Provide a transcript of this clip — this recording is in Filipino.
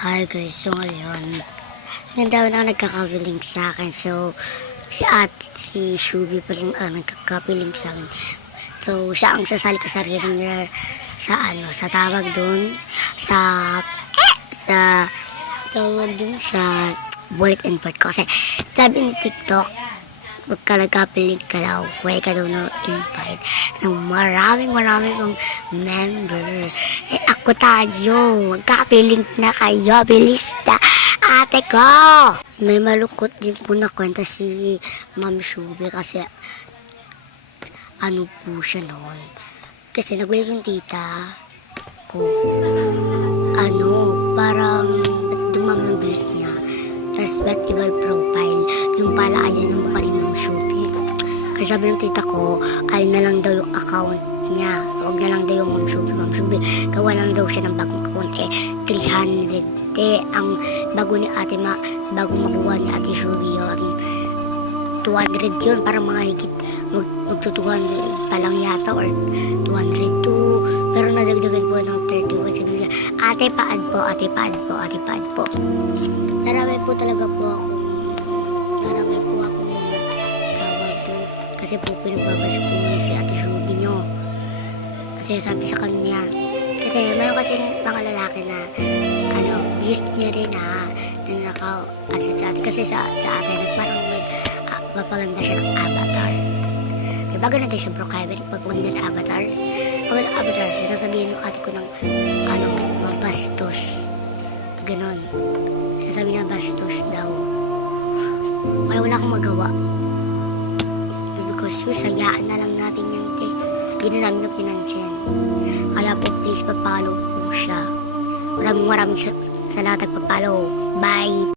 Hi guys, so ngayon, nandawan ako nagkakapiling sa akin. So, si Shubi pa rin nagkakapiling sa akin. So, siya ang sasalita sa reading niya sa tawag dun, tawag dun sa bullet and part ko. Kasi, sabi ni TikTok, huwag ka nagkapiling ka daw, way ka daw na invite ng maraming pong member. Ako tayo, magkapiling na kayo, bilis na ate ko. May malungkot din po na kwenta si Ma'am Shubi kasi ano po siya noon. Kasi nagulit yung tita ko. Parang dumami yung views niya. Tapos ba't iba yung profile? Yung pala ayan ng mukha ni Ma'am Shubi. Kasi sabi ng tita ko, ay na lang daw yung account niya. Huwag na lang daw yung Ma'am Shubi. Gawa lang daw siya ng bagong account. 300. Ang bago ni ate bago makuha ni ate Shubi yun. 200 yun. Parang mga higit magtutuhan pa lang yata or 202. Pero nadagdagan po ng 31. Sabi niya, ate paad po. Marami po talaga po ako tawag dun. Kasi po pinagbabash po si ate Shubi nyo. Kasi sabi sa kanya, kasi mayroon kasi mga lalaki na gusto niya rin na nakaw sa ate. Kasi sa ate parang papaganda siya ng avatar. Bago natin sa Brookhaven, pagpaganda ng avatar. Pag ng avatar, sinasabihin ng ate ko ng mga bastos. Ganon. Sinasabi niya bastos daw. Kaya wala akong magawa. Because sayaan na lang natin yan, te. Hindi na namin yung pinansin. Kaya po, please, papalo po siya. Maraming sa lahat nagpapalo. Bye!